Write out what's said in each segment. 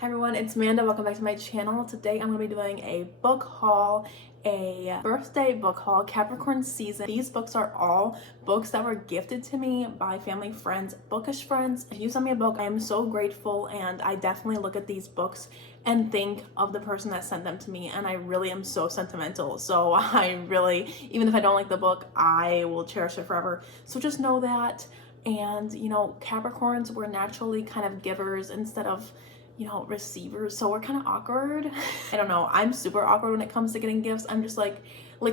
Hi everyone, it's Amanda. Welcome back to my channel. Today I'm going to be doing a book haul, a birthday book haul, Capricorn season. These books are all books that were gifted to me by family, friends, bookish friends. If you send me a book, I am so grateful, and I definitely look at these books and think of the person that sent them to me, and I really am so sentimental. So I really, even if I don't like the book, I will cherish it forever. So just know that. And you know, Capricorns, we're naturally kind of givers instead of receivers, so we're kind of awkward. I don't know, I'm super awkward when it comes to getting gifts. I'm just like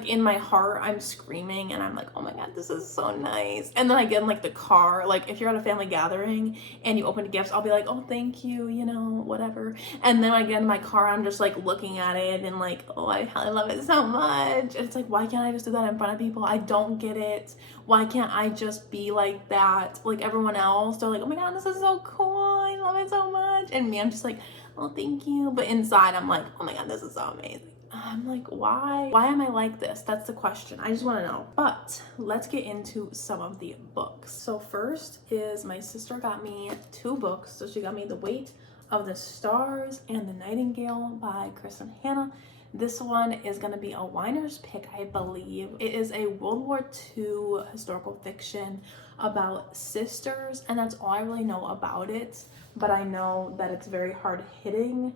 in my heart I'm screaming and I'm like, oh my god, this is so nice. And then I get in like the car, like if you're at a family gathering and you open gifts, I'll be like, oh thank you, you know, whatever. And then when I get in my car, I'm just like looking at it and like, oh I love it so much. And it's like, why can't I just do that in front of people? I don't get it. Why can't I just be like that, like everyone else? They're like, oh my god, this is so cool, I love it so much. And me, I'm just like, oh thank you. But inside I'm like, oh my god, this is so amazing. I'm like, why am I like this? That's the question. I just want to know. But let's get into some of the books. So first is my sister got me two books. So she got me The Weight of the Stars and The Nightingale by Kristen Hanna. This one is going to be a Whiners pick, I believe. It is a World War II historical fiction about sisters, and that's all I really know about it. But I know that it's very hard-hitting,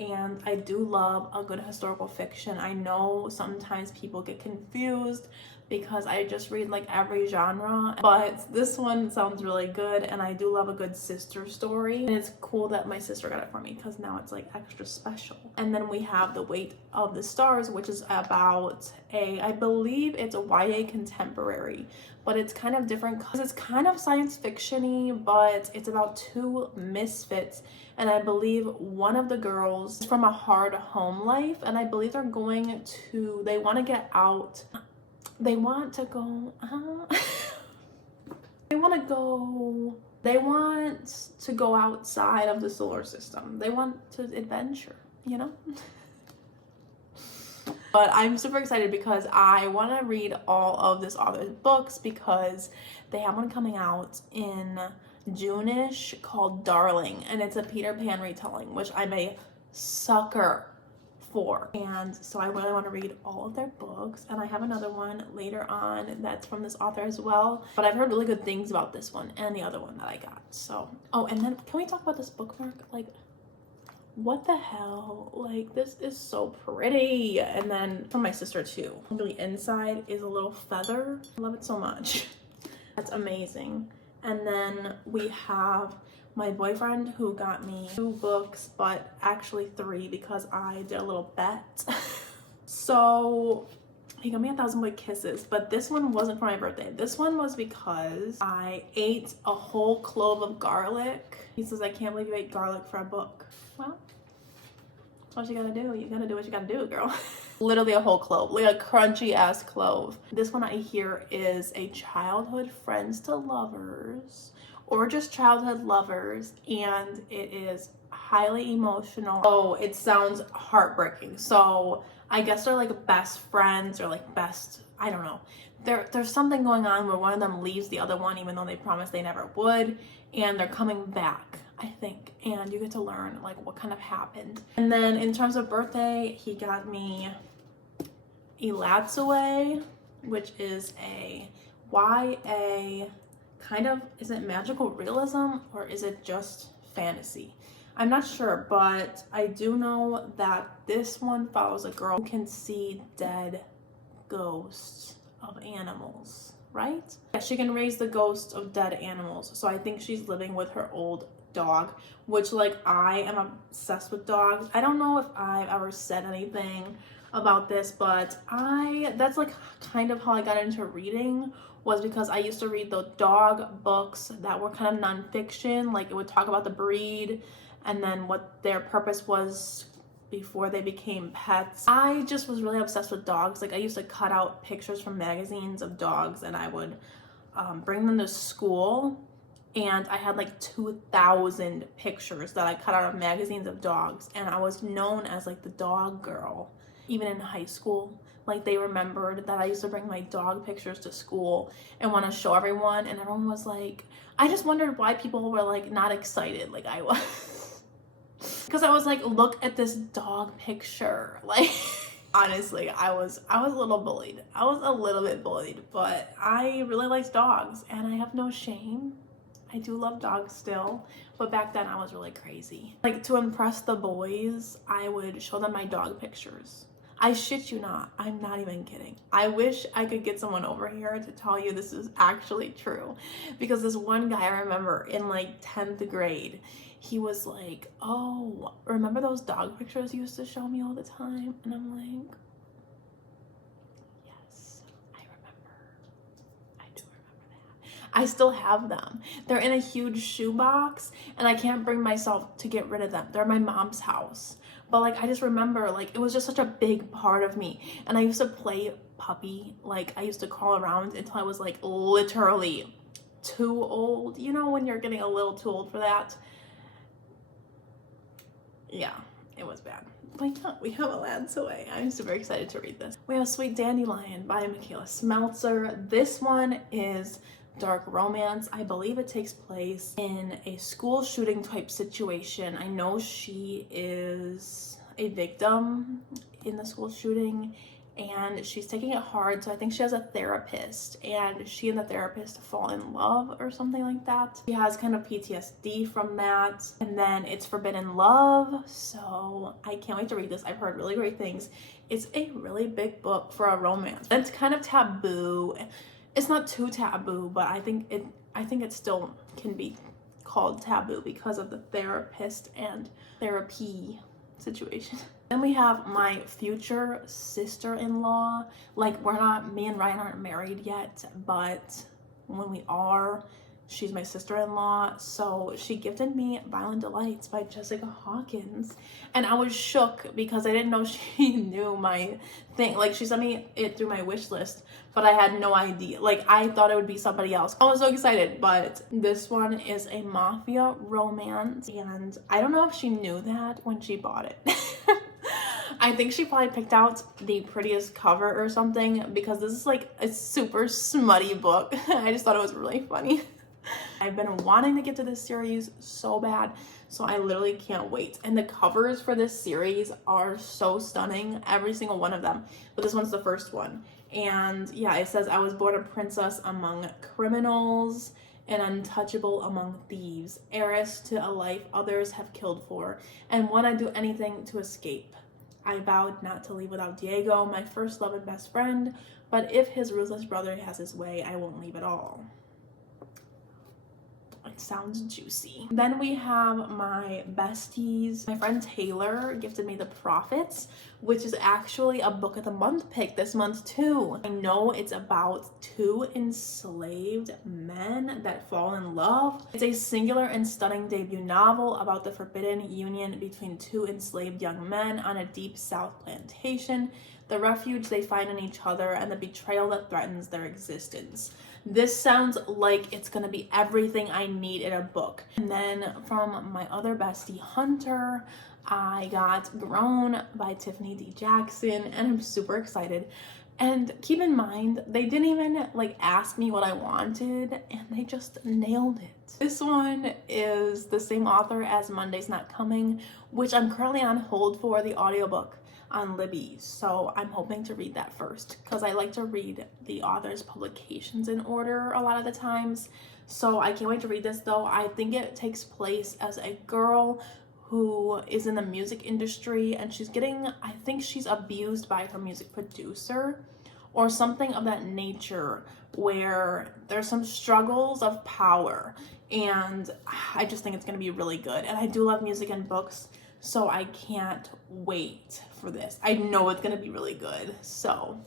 and I do love a good historical fiction. I know sometimes people get confused because I just read like every genre, but this one sounds really good, and I do love a good sister story. And it's cool that my sister got it for me because now it's like extra special. And then we have The Weight of the Stars, which is about I believe it's a YA contemporary, but it's kind of different because it's kind of science fiction-y, but it's about two misfits. And I believe one of the girls is from a hard home life, and I believe they want to get out. They want to go, they want to go outside of the solar system. They want to adventure, you know? But I'm super excited because I want to read all of this author's books because they have one coming out in June-ish called Darling, and it's a Peter Pan retelling, which I'm a sucker for. And so I really want to read all of their books, and I have another one later on that's from this author as well, but I've heard really good things about this one and the other one that I got. So, oh, and then can we talk about this bookmark? Like, what the hell, like this is so pretty. And then from my sister too, the inside is a little feather. I love it so much. That's amazing. And then we have my boyfriend who got me two books, but actually three because I did a little bet. So he got me 1,000 White Kisses, but this one wasn't for my birthday. This one was because I ate a whole clove of garlic. He says, I can't believe you ate garlic for a book. Well, that's what you gotta do. You gotta do what you gotta do, girl. Literally a whole clove, like a crunchy ass clove. This one I hear is a childhood friends to lovers, or just childhood lovers, and it is highly emotional. Oh, it sounds heartbreaking. So I guess they're like best friends, or like best, I don't know. There's something going on where one of them leaves the other one even though they promised they never would, and they're coming back, I think, and you get to learn like what kind of happened. And then in terms of birthday, he got me Elatsaway, which is a YA kind of, is it magical realism or is it just fantasy? I'm not sure, but I do know that this one follows a girl who can see dead ghosts of animals, right? Yeah, she can raise the ghosts of dead animals. So I think she's living with her old dog, which like I am obsessed with dogs. I don't know if I've ever said anything about this, but that's like kind of how I got into reading, was because I used to read the dog books that were kind of nonfiction. Like it would talk about the breed and then what their purpose was before they became pets. I just was really obsessed with dogs. Like I used to cut out pictures from magazines of dogs, and I would bring them to school, and I had like 2,000 pictures that I cut out of magazines of dogs, and I was known as like the dog girl. Even in high school, like they remembered that I used to bring my dog pictures to school and want to show everyone, and everyone was like, I just wondered why people were like not excited like I was. because I was like, look at this dog picture. Like, honestly, I was a little bullied. I was a little bit bullied, but I really liked dogs and I have no shame. I do love dogs still, but back then I was really crazy. Like, to impress the boys, I would show them my dog pictures. I shit you not, I'm not even kidding. I wish I could get someone over here to tell you this is actually true. Because this one guy I remember in like 10th grade, he was like, oh, remember those dog pictures you used to show me all the time? And I'm like, yes, I remember. I do remember that. I still have them. They're in a huge shoebox and I can't bring myself to get rid of them. They're at my mom's house. But like, I just remember, like, it was just such a big part of me. And I used to play puppy. Like, I used to crawl around until I was like literally too old. You know, when you're getting a little too old for that. Yeah, it was bad. But yeah, we have a Lad's Away. I'm super excited to read this. We have Sweet Dandelion by Michaela Smeltzer. This one is dark romance. I believe it takes place in a school shooting type situation. I know she is a victim in the school shooting and she's taking it hard, so I think she has a therapist and she and the therapist fall in love or something like that. She has kind of PTSD from that, and then it's forbidden love, so I can't wait to read this. I've heard really great things. It's a really big book for a romance. It's kind of taboo. It's not too taboo, but I think it still can be called taboo because of the therapist and therapy situation. Then we have my future sister-in-law. Like, me and Ryan aren't married yet, but when we are, she's my sister-in-law. So she gifted me Violent Delights by Jessica Hawkins. And I was shook because I didn't know she knew my thing. Like, she sent me it through my wish list, but I had no idea. Like, I thought it would be somebody else. I was so excited, but this one is a mafia romance. And I don't know if she knew that when she bought it. I think she probably picked out the prettiest cover or something because this is like a super smutty book. I just thought it was really funny. I've been wanting to get to this series so bad, so I literally can't wait. And the covers for this series are so stunning, every single one of them. But this one's the first one. And yeah, it says, I was born a princess among criminals, an untouchable among thieves, heiress to a life others have killed for, and one I'd do anything to escape. I vowed not to leave without Diego, my first love and best friend, but if his ruthless brother has his way, I won't leave at all. It sounds juicy. Then we have my besties. My friend Taylor gifted me The Prophets, which is actually a book of the month pick this month too. I know it's about two enslaved men that fall in love. It's a singular and stunning debut novel about the forbidden union between two enslaved young men on a deep South plantation, the refuge they find in each other, and the betrayal that threatens their existence. This sounds like it's gonna be everything I need in a book. And then from my other bestie, Hunter, I got Grown by Tiffany D. Jackson, and I'm super excited. And keep in mind, they didn't even like ask me what I wanted, and they just nailed it. This one is the same author as Monday's Not Coming, which I'm currently on hold for the audiobook on Libby, so I'm hoping to read that first because I like to read the author's publications in order a lot of the times. So I can't wait to read this though. I think it takes place as a girl who is in the music industry and I think she's abused by her music producer or something of that nature, where there's some struggles of power, and I just think it's going to be really good. And I do love music and books, so I can't wait for this. I know it's gonna be really good, so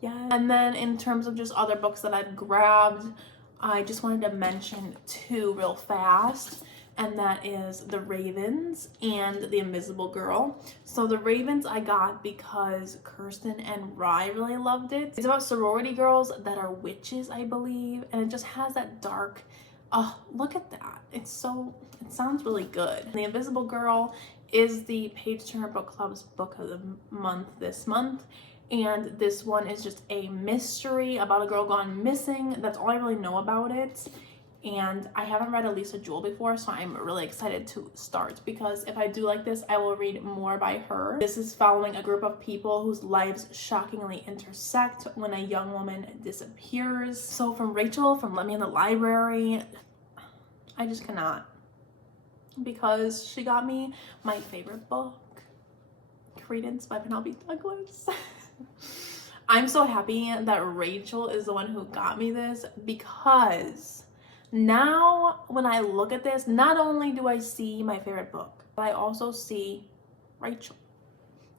yeah. And then in terms of just other books that I've grabbed, I just wanted to mention two real fast, and that is The Ravens and The Invisible Girl. So The Ravens I got because Kirsten and Rye really loved it. It's about sorority girls that are witches, I believe, and it just has that dark, oh, look at that. It sounds really good. The Invisible Girl is the Page Turner Book Club's book of the month this month. And this one is just a mystery about a girl gone missing. That's all I really know about it. and I haven't read Elisa Jewell before, so I'm really excited to start, because if I do like this, I will read more by her. This is following a group of people whose lives shockingly intersect when a young woman disappears. So from Rachel, from Let Me in the Library, I just cannot, because she got me my favorite book, Credence by Penelope Douglas. I'm so happy that Rachel is the one who got me this, because now when I look at this, not only do I see my favorite book, but I also see Rachel.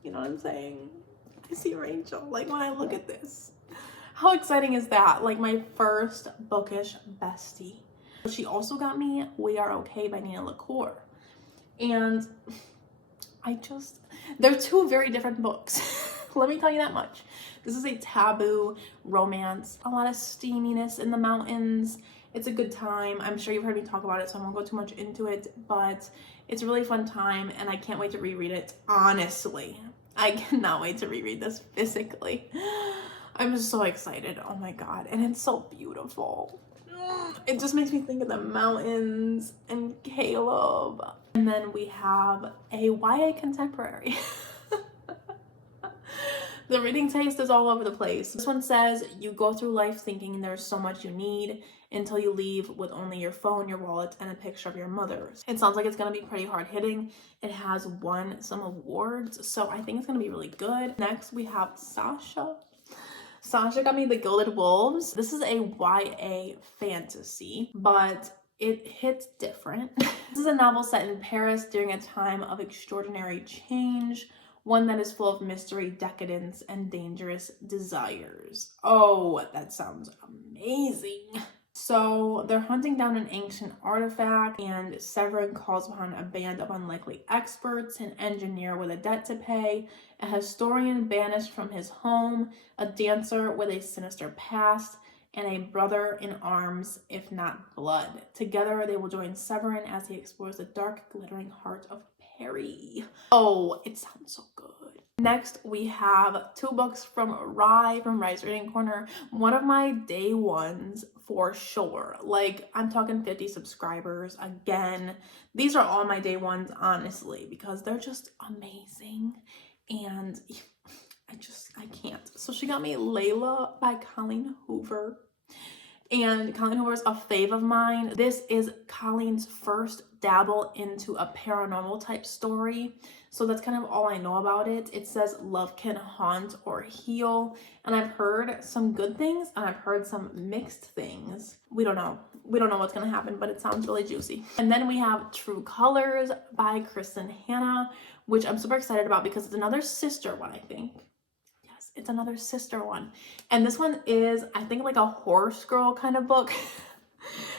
You know what I'm saying? I see Rachel, like, when I look at this. How exciting is that? Like, my first bookish bestie. She also got me We Are Okay by Nina LaCour. And they're two very different books. Let me tell you that much. This is a taboo romance, a lot of steaminess in the mountains. It's a good time. I'm sure you've heard me talk about it, so I won't go too much into it, but it's a really fun time, and I can't wait to reread it. Honestly, I cannot wait to reread this physically. I'm just so excited. Oh my god. And it's so beautiful. It just makes me think of the mountains and Caleb. And then we have a YA contemporary. The reading taste is all over the place. This one says, you go through life thinking there's so much you need until you leave with only your phone, your wallet, and a picture of your mother's. It sounds like it's gonna be pretty hard hitting. It has won some awards, so I think it's gonna be really good. Next, we have Sasha. Sasha got me The Gilded Wolves. This is a YA fantasy, but it hits different. This is a novel set in Paris during a time of extraordinary change, one that is full of mystery, decadence, and dangerous desires. Oh, that sounds amazing. So they're hunting down an ancient artifact, and Severin calls upon a band of unlikely experts, an engineer with a debt to pay, a historian banished from his home, a dancer with a sinister past, and a brother in arms, if not blood. Together, they will join Severin as he explores the dark, glittering heart of Perry. Oh, it sounds so good. Next, we have two books from Rye's Reading Corner. One of my day ones for sure. Like, I'm talking 50 subscribers again. These are all my day ones, honestly, because they're just amazing. And I can't. So she got me Layla by Colleen Hoover. And Colleen Hoover is a fave of mine. This is Colleen's first dabble into a paranormal type story. So that's kind of all I know about it. It says love can haunt or heal. And I've heard some good things and I've heard some mixed things. We don't know. We don't know what's going to happen, but it sounds really juicy. And then we have True Colors by Kristen Hanna, which I'm super excited about because it's another sister one, I think. It's another sister one. And this one is, I think, like a horse girl kind of book.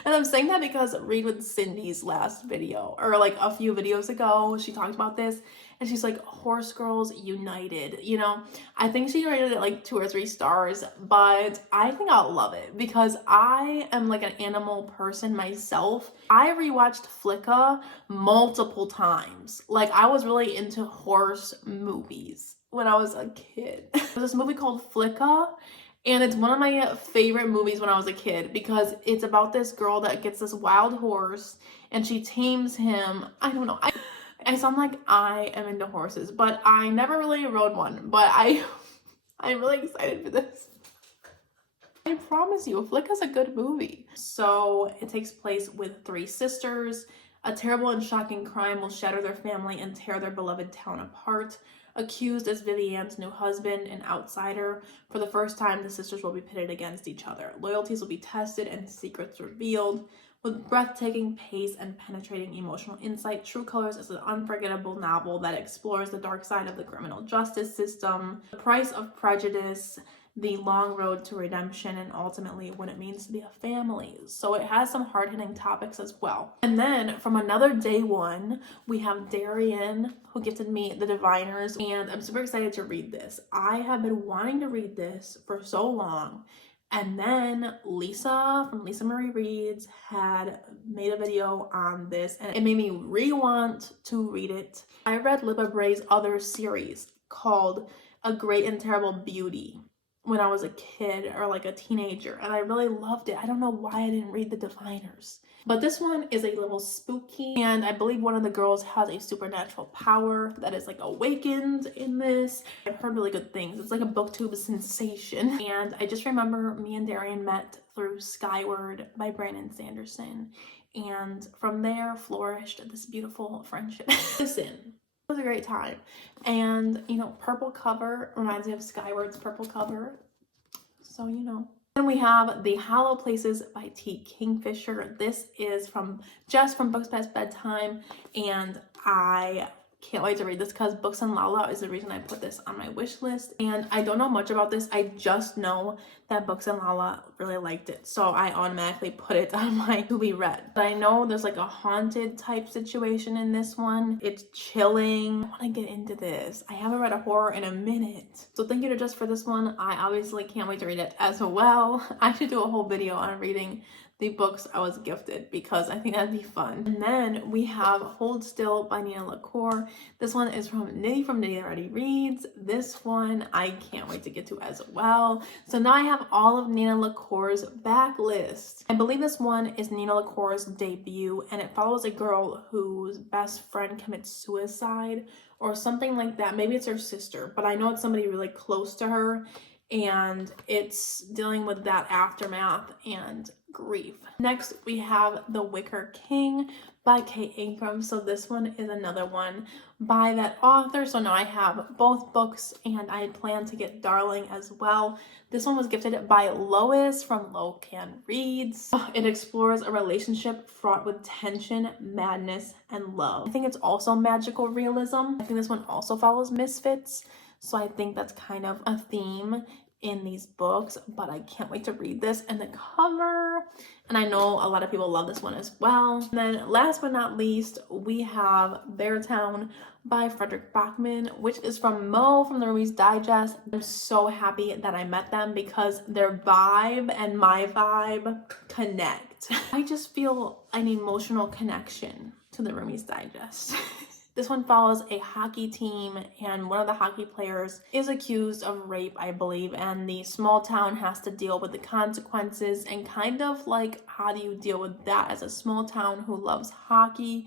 And I'm saying that because Read with Cindy's last video, or like a few videos ago, she talked about this. And she's like, horse girls united, you know? I think she rated it like 2 or 3 stars, but I think I'll love it because I am like an animal person myself. I rewatched Flicka multiple times. Like, I was really into horse movies when I was a kid. There's this movie called Flicka, and it's one of my favorite movies when I was a kid because it's about this girl that gets this wild horse and she tames him. I don't know. I sound like I am into horses, but I never really rode one, but I'm really excited for this. I promise you, Flicka's a good movie. So it takes place with 3 sisters. A terrible and shocking crime will shatter their family and tear their beloved town apart. Accused as Vivianne's new husband, an outsider, for the first time, the sisters will be pitted against each other. Loyalties will be tested and secrets revealed. With breathtaking pace and penetrating emotional insight, True Colors is an unforgettable novel that explores the dark side of the criminal justice system, the price of prejudice, the long road to redemption, and ultimately what it means to be a family. So it has some hard-hitting topics as well. And then from another day one, we have Darian, who gifted me The Diviners, and I'm super excited to read this. I have been wanting to read this for so long. And then Lisa from Lisa Marie Reads had made a video on this and it made me want to read it. I read Libba Bray's other series called A Great and Terrible Beauty. when I was a kid or like a teenager, and I really loved it. I don't know why I didn't read the Whiners. But this one is a little spooky, and I believe one of the girls has a supernatural power that is like awakened in this. I've heard really good things. It's like a booktube sensation. And I just remember me and Darian met through Skyward by Brandon Sanderson. And from there flourished this beautiful friendship. Listen, it was a great time. And, you know, purple cover reminds me of Skyward's purple cover. So, you know. Then we have The Hollow Places by T. Kingfisher. This is from Books Past Bedtime, and I can't wait to read this because Books and Lala is the reason I put this on my wish list. And I don't know much about this. I just know that Books and Lala really liked it, so I automatically put it on my to be read. But I know there's like a haunted type situation in this one. It's chilling. I want to get into this. I haven't read a horror in a minute, so thank you to Just for this one. I obviously can't wait to read it as well. I should do a whole video on reading the books I was gifted because I think that'd be fun. And then we have Hold Still by Nina LaCour. This one is from Nitty Already Reads. This one I can't wait to get to as well. So now I have all of Nina LaCour's backlist. I believe this one is Nina LaCour's debut, and it follows a girl whose best friend commits suicide or something like that. Maybe it's her sister, but I know it's somebody really close to her, and it's dealing with that aftermath and grief. Next, we have The Wicker King by Kate Ingram. So this one is another one by that author. So now I have both books, and I plan to get Darling as well. This one was gifted by Lois from Locan Reads. It explores a relationship fraught with tension, madness, and love. I think it's also magical realism. I think this one also follows misfits. So I think that's kind of a theme in these books, but I can't wait to read this. And the cover, and I know a lot of people love this one as well. And then last but not least, we have Beartown by Frederick Bachman, which is from Mo from the Ruby's Digest. I'm so happy that I met them because their vibe and my vibe connect. I just feel an emotional connection to the Ruby's Digest. This one follows a hockey team, and one of the hockey players is accused of rape, I believe, and the small town has to deal with the consequences and kind of like, how do you deal with that as a small town who loves hockey?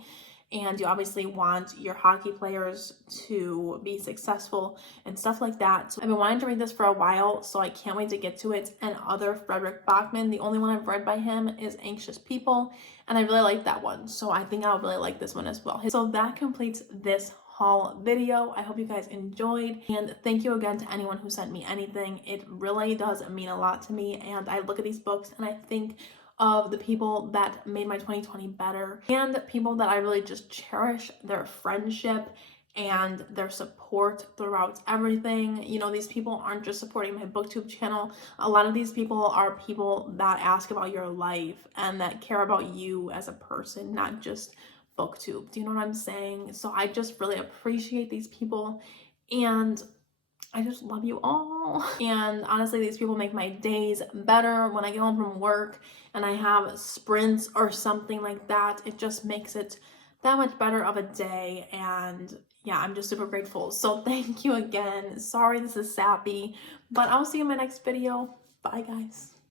And you obviously want your hockey players to be successful and stuff like that. So I've been wanting to read this for a while, so I can't wait to get to it. And other Frederick Bachman, the only one I've read by him is Anxious People, and I really like that one. So I think I'll really like this one as well. So that completes this haul video. I hope you guys enjoyed, and thank you again to anyone who sent me anything. It really does mean a lot to me, and I look at these books and I think of the people that made my 2020 better, and people that I really just cherish their friendship and their support throughout everything. You know, these people aren't just supporting my booktube channel. A lot of these people are people that ask about your life and that care about you as a person, not just booktube. Do you know what I'm saying? So I just really appreciate these people, and I just love you all. And honestly, these people make my days better. When I get home from work and I have sprints or something like that, it just makes it that much better of a day. And yeah, I'm just super grateful. So thank you again. Sorry this is sappy, but I'll see you in my next video. Bye guys.